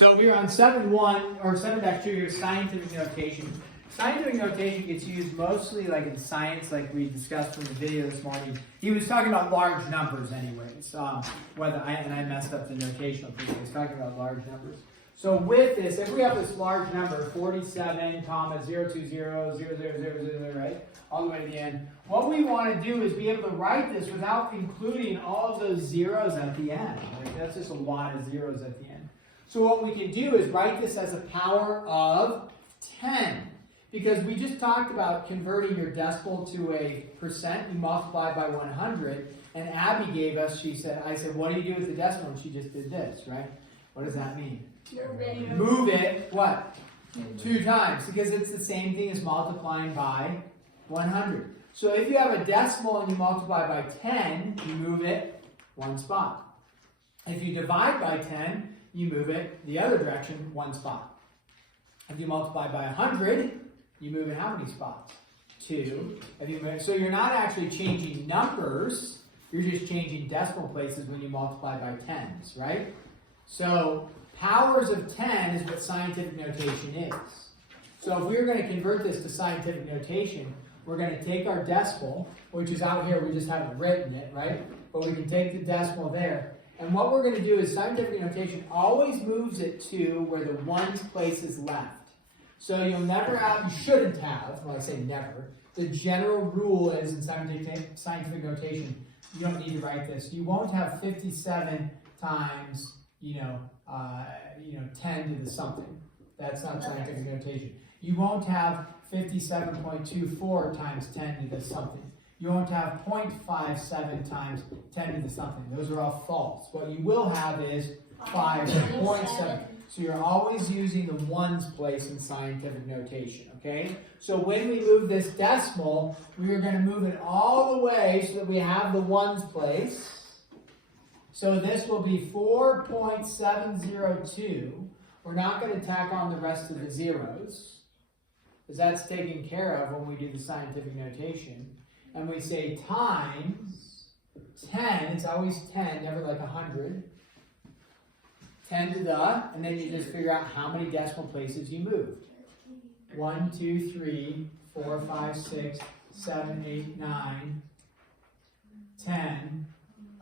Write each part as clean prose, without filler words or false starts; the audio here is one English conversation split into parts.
So we're on 7.1 or 7.2 here, scientific notation. Scientific notation gets used mostly like in science, like we discussed from the video this morning. He was talking about large numbers anyways. I messed up the notational thing. He was talking about large numbers. So with this, if we have this large number, 47, comma, 020, 0000, right? All the way to the end. What we want to do is be able to write this without including all of those zeros at the end. Like that's just a lot of zeros at the end. So what we can do is write this as a power of 10. Because we just talked about converting your decimal to a percent, you multiply by 100, and Abby gave us, I said, what do you do with the decimal? And she just did this, right? What does that mean? Move it, what? 2 times, because it's the same thing as multiplying by 100. So if you have a decimal and you multiply by 10, you move it 1 spot. If you divide by 10, you move it the other direction 1 spot. If you multiply by 100, you move it how many spots? 2. So you're not actually changing numbers, you're just changing decimal places when you multiply by 10s, right? So powers of 10 is what scientific notation is. So if we're going to convert this to scientific notation, we're going to take our decimal, which is out here, we just haven't written it, right? But we can take the decimal there. And what we're going to do is scientific notation always moves it to where the ones place is left. So you'll never have, you shouldn't have, well I say never, the general rule is in scientific notation, you don't need to write this. You won't have 57 times, 10 to the something. That's not scientific notation. You won't have 57.24 times 10 to the something. You won't have 0.57 times 10 to the something. Those are all false. What you will have is 5.7. So you're always using the ones place in scientific notation, okay? So when we move this decimal, we are going to move it all the way so that we have the ones place. So this will be 4.702. We're not going to tack on the rest of the zeros, because that's taken care of when we do the scientific notation. And we say times 10, it's always 10, never like 100. 10 to the, and then you just figure out how many decimal places you moved. 1, 2, 3, 4, 5, 6, 7, 8, 9, 10,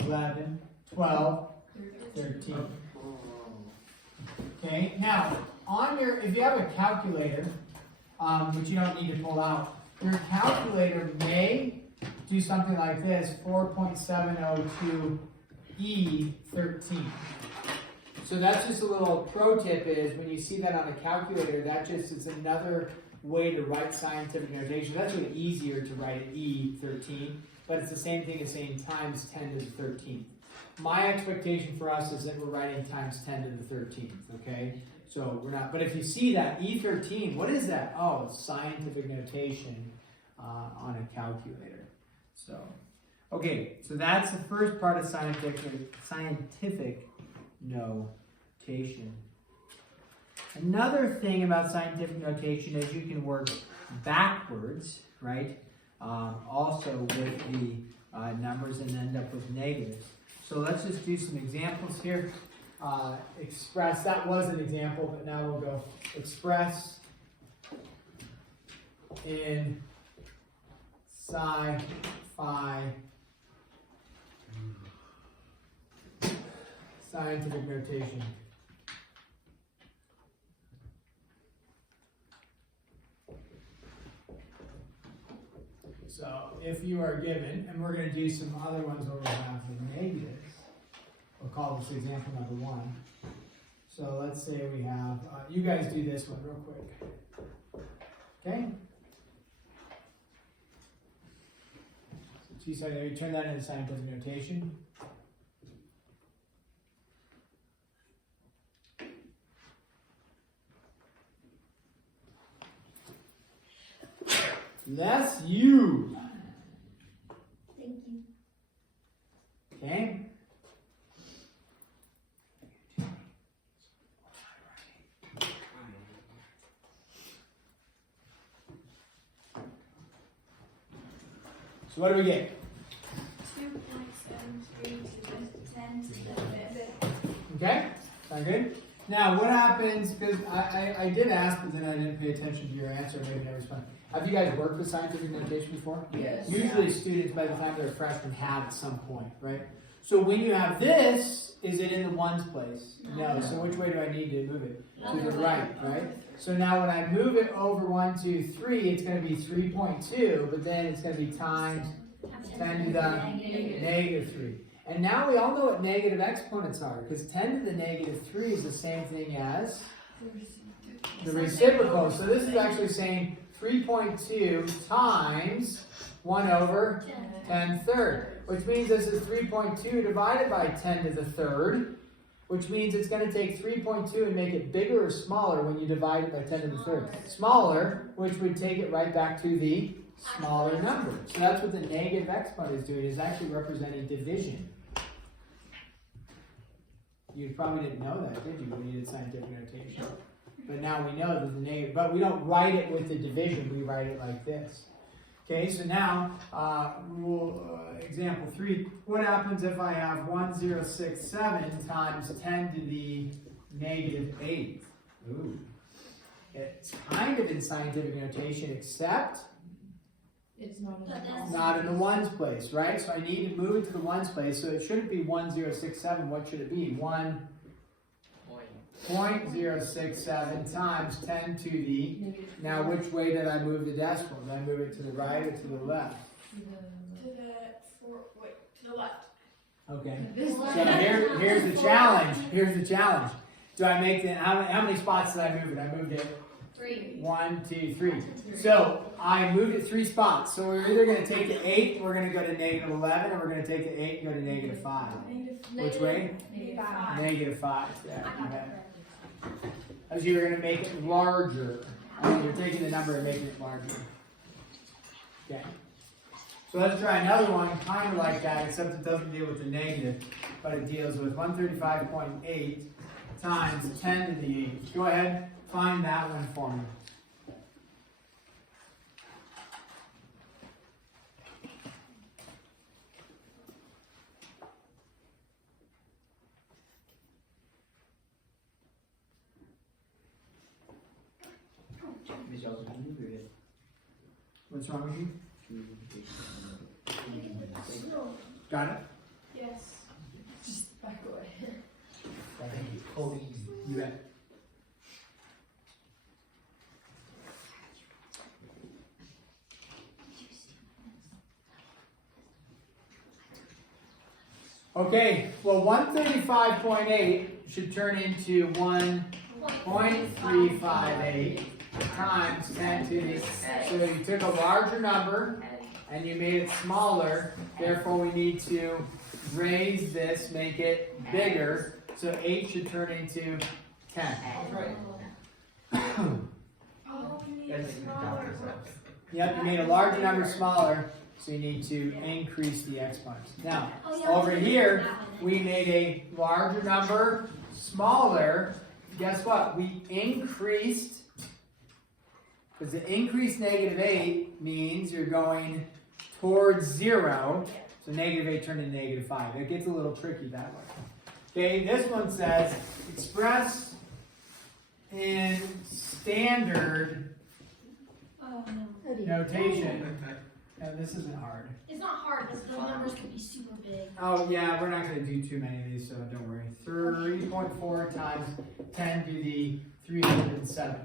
11, 12, 13. Okay, now, if you have a calculator, which you don't need to pull out, your calculator may do something like this, 4.702E13. So that's just a little pro tip is when you see that on a calculator, that just is another way to write scientific notation. That's really easier to write it E13, but it's the same thing as saying times 10 to the 13th. My expectation for us is that we're writing times 10 to the 13th, okay? So we're not, but if you see that E13, what is that? Oh, it's scientific notation on a calculator. So, okay, so that's the first part of scientific notation. Another thing about scientific notation is you can work backwards, right? Also with the numbers and end up with negatives. So let's just do some examples here. Express, that was an example, but now we'll go express in sci-fi scientific notation. So if you are given, and we're going to do some other ones where we have the negatives, we'll call this example number 1. So let's say we have, you guys do this one real quick. Okay? So you turn that into scientific notation. That's you. Thank you. Okay? So what do we get? 2.73 to the 10 to the 5th. Okay? Sound good? Now, what happens, because I did ask, but then I didn't pay attention to your answer, maybe I responded. Have you guys worked with scientific notation before? Yes. Usually students, by the time they're freshmen, have at some point, right? So when you have this, is it in the ones place? No. So which way do I need to move it? To the right, right? So now when I move it over 1, 2, 3, it's going to be 3.2, but then it's going to be times 10 to the negative 3. And now we all know what negative exponents are, because 10 to the negative 3 is the same thing as the reciprocal. So this is actually saying 3.2 times 1 over 10 third, which means this is 3.2 divided by 10 to the third, which means it's going to take 3.2 and make it bigger or smaller when you divide it by 10 to the third. Smaller, which would take it right back to the smaller number. So that's what the negative exponent is doing, is actually representing division. You probably didn't know that, did you, when you did scientific notation? But now we know that the negative, but we don't write it with the division, we write it like this. Okay, so now, example 3, what happens if I have 1067 times 10 to the negative 8? Ooh. It's kind of in scientific notation, except It's not not in the ones place, right? So I need to move it to the ones place, so it shouldn't be 1067, what should it be? 1.067 times 10 to the, now which way did I move the decimal? Did I move it to the right or to the left? To the left. Okay, so here's the challenge, Do I make the, how many spots did I move it? I moved it 3. 1, 2, 3. So I moved it 3 spots. So we're either going to take the 8, we're going to go to negative 11, or we're going to take the 8 and go to negative 5. Which way? Negative 5. Yeah, okay. As you were going to make it larger. You're taking the number and making it larger. Okay. So let's try another one kind of like that, except it doesn't deal with the negative, but it deals with 135.8 times 10 to the 8. Go ahead, find that one for me. What's wrong with you? Got it? Yes. Just back away. You bet. Okay, well 135.8 should turn into 1.358 times 10 to the, so you took a larger number and you made it smaller, therefore we need to raise this, make it bigger, so 8 should turn into 10. Yep, you made a larger number smaller, so you need to increase the exponents. Now, over here, we made a larger number smaller. Guess what? We increased, because the increased negative 8 means you're going towards 0. So negative 8 turned into negative 5. It gets a little tricky that way. Okay, this one says, express in standard notation. No, this isn't hard. It's not hard, because the numbers could be super big. Oh yeah, we're not going to do too many of these, so don't worry. 3.4 times 10 to the 370.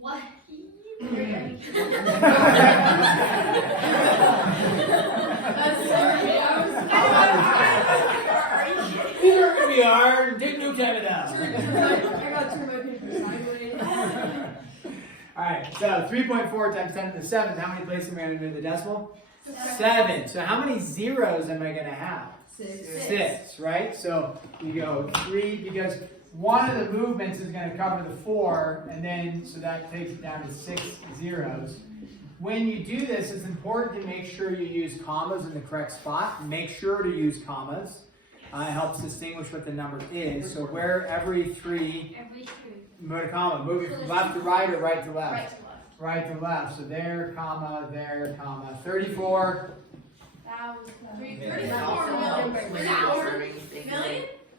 What? That's These are going to be hard. Take no time at all. I got to my paper sideways. Alright, so 3.4 times 10 to the 7th. How many places am I going to move the decimal? 7. So how many zeros am I going to have? 6, right? So you go 3, because one of the movements is going to cover the 4, and then, so that takes it down to 6 zeros. When you do this, it's important to make sure you use commas in the correct spot. Make sure to use commas. It helps distinguish what the number is. So where every 3, put a comma. Move it from left to right or right to left? Right to left. Right to left. So there, comma, 34. 34 million.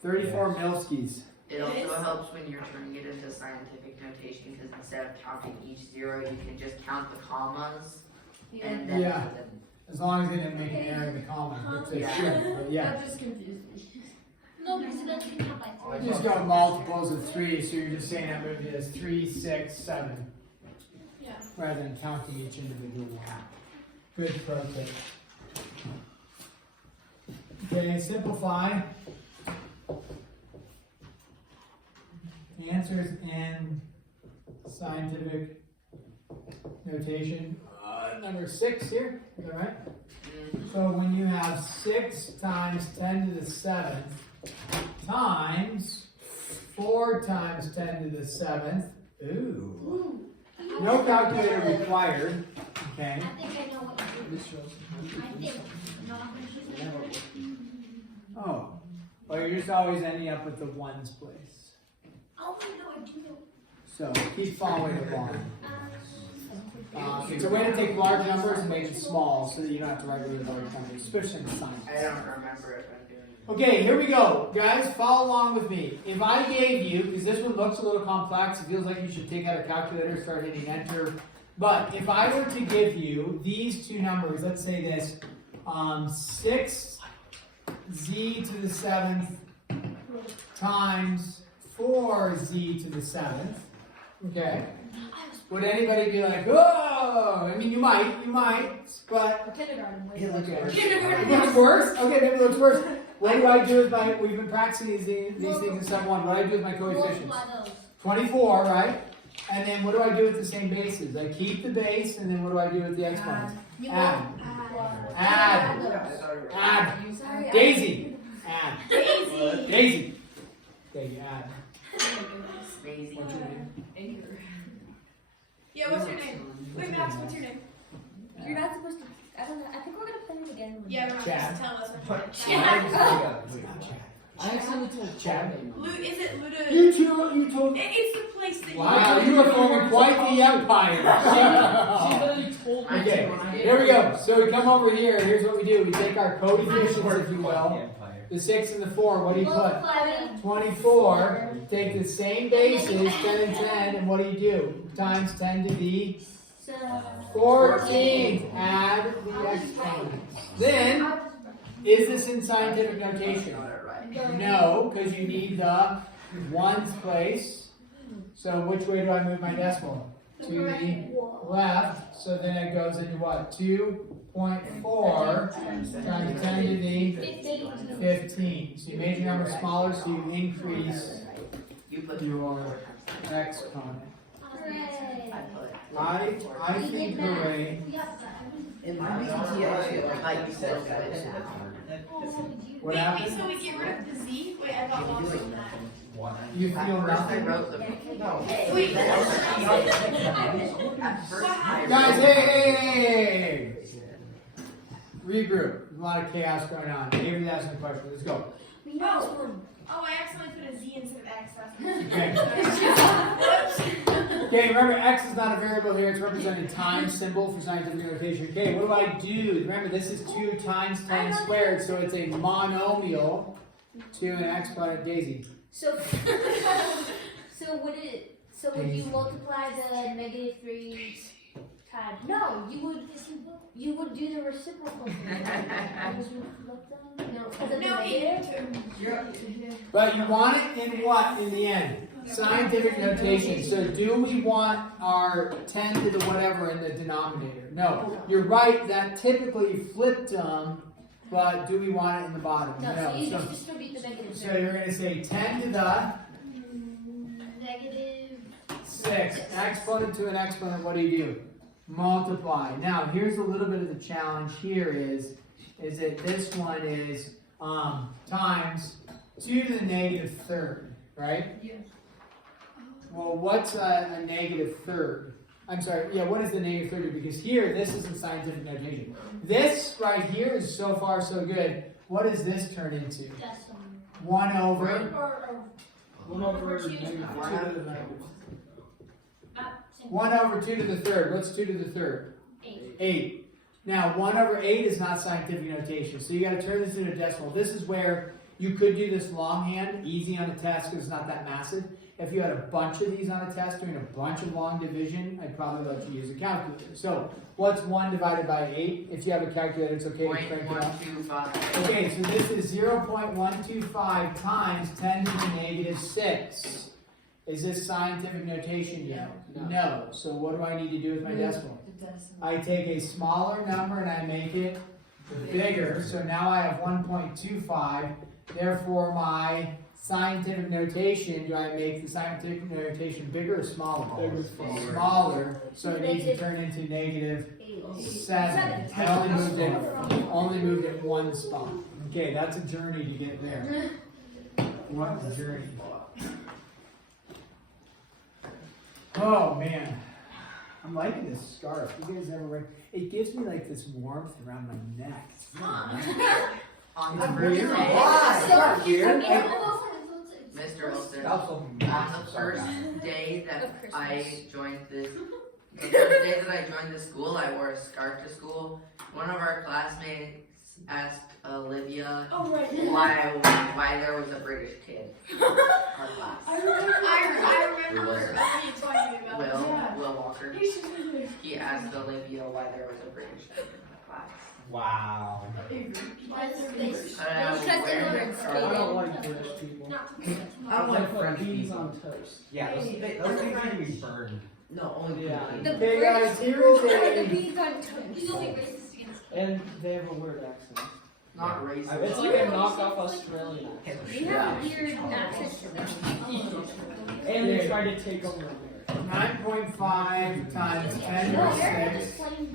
34 milskis. It also helps when you're turning it into scientific notation because instead of counting each zero, you can just count the commas and then Yeah. As long as they didn't make an error in the comma, which they should, but yeah. That just confused me. No, because it doesn't count by You just got multiples of 3, so you're just saying that movie is 3, 6, 7, Yeah. rather than counting each individual one. Good pro tip. Okay, simplify. The answers in scientific notation. Number 6 here, is that right? So when you have 6 times 10 to the 7th times 4 times 10 to the 7th. Ooh. No calculator required. Okay. I think I know what you do. I think. No, I'm gonna choose it. Oh. Well, you're just always ending up with the ones place. Oh, wait, no, I do know. So keep following along. It's a way to take large numbers and make them small so that you don't have to write really large numbers, especially in science. I don't remember if I'm doing it. Okay, here we go. Guys, follow along with me. If I gave you, because this one looks a little complex, it feels like you should take out a calculator, start hitting enter. But if I were to give you these two numbers, let's say this, 6z to the 7th times 4z to the 7th, okay? Would anybody be like, whoa? I mean, you might, but Kindergarten. it looks worse. Kindergarten. It looks worse? Okay, maybe it looks worse. What do I do with my, we've been practicing these things in sub 1. What do I do with my coefficients? Multiply those. 24, right? And then what do I do with the same bases? I keep the base, and then what do I do with the exponents? Add. Add. Sorry, Daisy. Add. Daisy. Okay, you add. Daisy. What's your name? Yeah, what's your name? Wait, Max, what's your name? You're not supposed to. I don't know. I think we're gonna play it again. Yeah, we're not Chad. supposed to tell us what It's not Chad. I actually told Chad. Is it Luda? You told. It's the place that Wow, you are forming quite the empire. She literally told me. Okay, when I here we go. So we come over here. Here's what we do. We take our coefficients, if you will. The 6 and the 4. What do you put? Multiply 24. Take the same bases, 10 and 10, and what do? Times 10 to the 14. Add the exponents. Then, is this in scientific notation? No, because you need the ones place. So which way do I move my decimal? To the left. So then it goes into what? 2.4 times 10 to the 15. So you made your number smaller, so you increase You put your exponent. Hooray. I think hooray. in my PTO, like you said, What happened? so we get rid of the Z? Wait, I got lost on that. You feel I nothing? wrote the Wait, Guys, hey! Regroup. There's a lot of chaos going on. Avery's asking a question. Let's go. Oh, I accidentally put a Z instead of X. Okay. Okay, remember X is not a variable here. It's representing time symbol for scientific notation. Okay, what do I do? Remember, this is 2 times 10 squared, so it's a monomial to an exponent. Daisy. So would you multiply the -3 times? No, you would do the reciprocal thing. No, because of the negative. But you want it in what in the end? Scientific notation. So do we want our 10 to the whatever in the denominator? No. You're right, that typically flipped them, but do we want it in the bottom? No, so you just distribute the negative. So you're going to say 10 to the Negative 6. Exponent to an exponent, what do? Multiply. Now, here's a little bit of the challenge here is that this one is times 2 to the -3rd, right? Yeah. Well, what's a -3rd? I'm sorry, yeah, what is the -3rd do? Because here, this isn't scientific notation. This right here is so far so good. What does this turn into? decimal. 1 over 1 over negative 1 over 2 to the 3rd. What's 2 to the 3rd? 8. Now, 1 over 8 is not scientific notation, so you got to turn this into a decimal. This is where You could do this longhand, easy on a test because it's not that massive. If you had a bunch of these on a test doing a bunch of long division, I'd probably let you use a calculator. So what's 1 divided by 8? If you have a calculator, it's okay to crank it up. 0.125. Okay, so this is 0.125 times 10 to the negative 6. Is this scientific notation yet? No. So what do I need to do with my decimal? I take a smaller number and I make it bigger. So now I have 1.25. Therefore, my scientific notation, do I make the scientific notation bigger or smaller? Bigger. Smaller. So it needs to turn into negative 7. I only moved it one spot. Okay, that's a journey to get there. What a journey. Oh man, I'm liking this scarf. You guys ever wear? It gives me like this warmth around my neck. On the It's first weird. day, Why? It's weird. Mr. Wilson, Also, on the first day that I joined this, the first day that I joined the school, I wore a scarf to school. One of our classmates asked Olivia Oh, right. why there was a British kid in our class. I remember you telling me about Will Walker. that. He asked Olivia why there was a British kid in the class. Wow. I don't like British people. I don't like Put French beans people. on toast. Yeah, those things need to be burned. No, only Yeah. the Okay, guys, here is And they have a weird accent. Not racist. It's like a knockoff Australian accent. We have weird accents to them. And they try to take over America. 9.5 times 10 No, to they're the just 6 plain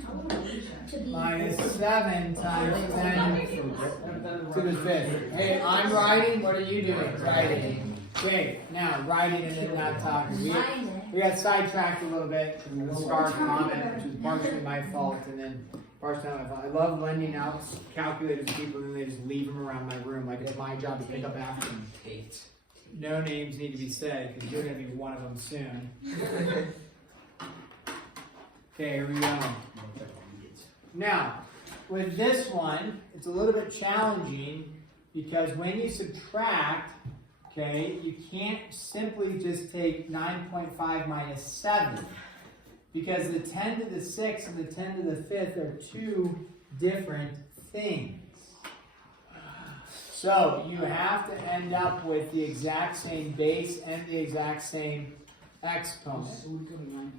to be. minus 7 times 10 to the 5th. Hey, I'm writing. What are you doing? Writing. Okay, now writing and then not talking. We got sidetracked a little bit from the scarf comment, which is partially my fault, and then partially not my fault. I love lending out calculators to people, and then they just leave them around my room like it's my job to pick up after them. No names need to be said because you're going to be one of them soon. Okay, here we go. Now, with this one, it's a little bit challenging because when you subtract, okay, you can't simply just take 9.5 minus 7 because the 10 to the 6th and the 10 to the 5th are two different things. So you have to end up with the exact same base and the exact same exponent.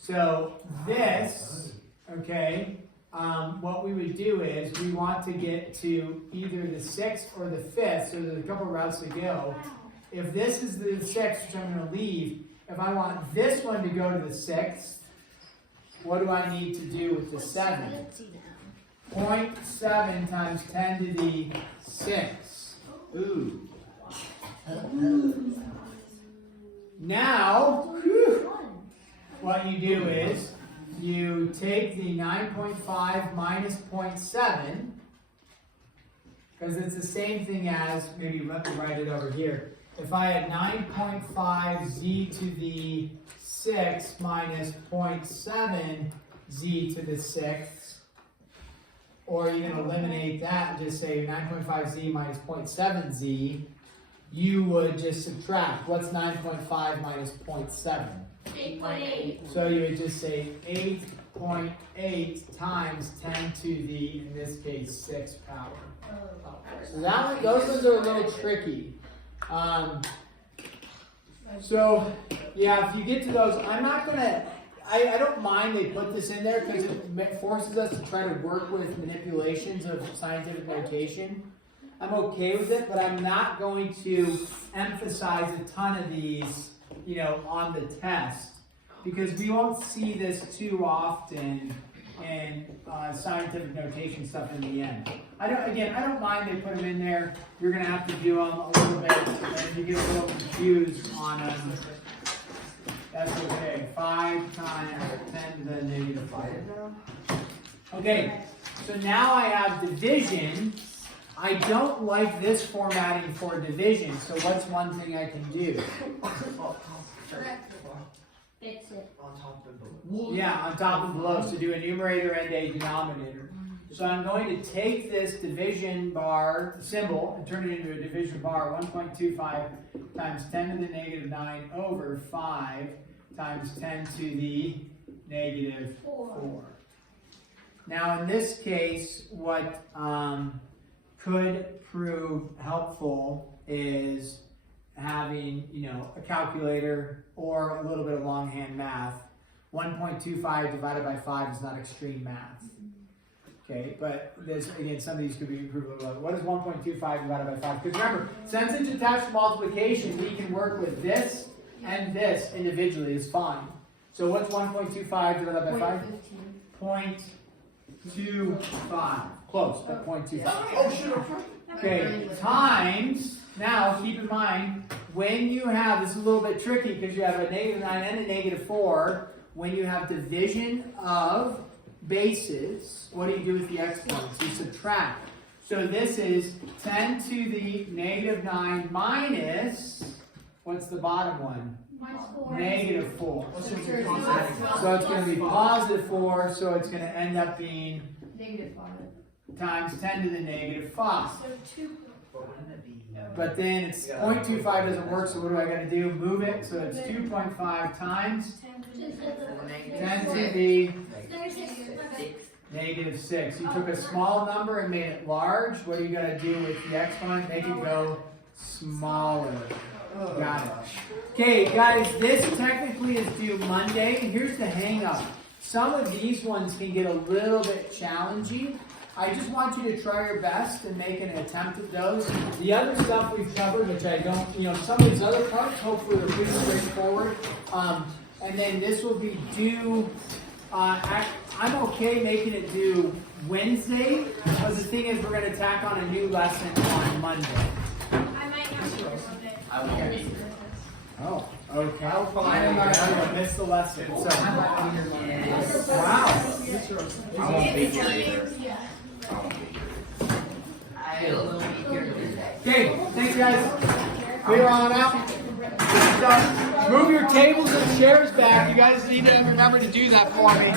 So this, okay, what we would do is we want to get to either the 6th or the 5th, so there's a couple routes to go. If this is the 6th, which I'm going to leave, if I want this one to go to the 6th, what do I need to do with the 7? 0.7 times 10 to the 6. Ooh. Now, what you do is you take the 9.5 minus 0.7, because it's the same thing as, maybe let me write it over here. If I had 9.5 z to the 6 minus 0.7 z to the 6th, or you can eliminate that and just say 9.5z minus 0.7z, you would just subtract. What's 9.5 minus 0.7? 8.8. So you would just say 8.8 times 10 to the, in this case, 6 power. So that one, those ones are a little tricky. So, yeah, if you get to those, I'm not going to, I don't mind they put this in there because it forces us to try to work with manipulations of scientific notation. I'm okay with it, but I'm not going to emphasize a ton of these, on the test because we won't see this too often in scientific notation stuff in the end. I don't mind they put them in there. You're going to have to do them a little bit, and if you get a little confused on them, that's okay. 5 times 10 to the negative 5. Okay, so now I have division. I don't like this formatting for division, so what's one thing I can do? Fix it. on top and below. Yeah, on top and below, so do a numerator and a denominator. So I'm going to take this division bar symbol and turn it into a division bar. 1.25 times 10 to the negative 9 over 5 times 10 to the negative 4. Now in this case, what could prove helpful is having, a calculator or a little bit of longhand math. 1.25 divided by 5 is not extreme math. Okay, but this, again, some of these could be improved a little bit. What is 1.25 divided by 5? Because remember, since it's attached to multiplication, we can work with this and this individually. It's fine. So what's 1.25 divided by 5? 0.25. Close, but 0.25. Okay, times, now keep in mind, when you have, this is a little bit tricky because you have a negative 9 and a negative 4, when you have division of bases, what do you do with the exponents? You subtract. So this is 10 to the negative 9 minus, what's the bottom one? Negative 4. So it's going to be positive 4, so it's going to end up being Negative 5. times 10 to the negative 5. So 2. But then it's 0.25 doesn't work, so what do I got to do? Move it, so it's 2.5 times 10 to the negative 6. You took a small number and made it large. What are you going to do with the exponent? Make it go smaller. Got it. Okay, guys, this technically is due Monday. And here's the hang up. Some of these ones can get a little bit challenging. I just want you to try your best and make an attempt at those. The other stuff we've covered, which I don't, some of these other parts, hopefully are pretty straightforward. And then this will be due, I'm okay making it due Wednesday, but the thing is we're going to tack on a new lesson on Monday. I might not be here Monday. I won't be. Oh, okay. I am not going to miss the lesson. So, wow. I won't be here either. I will be here Tuesday. Okay, thanks guys. Clear on out. Move your tables and chairs back. You guys need to remember to do that for me.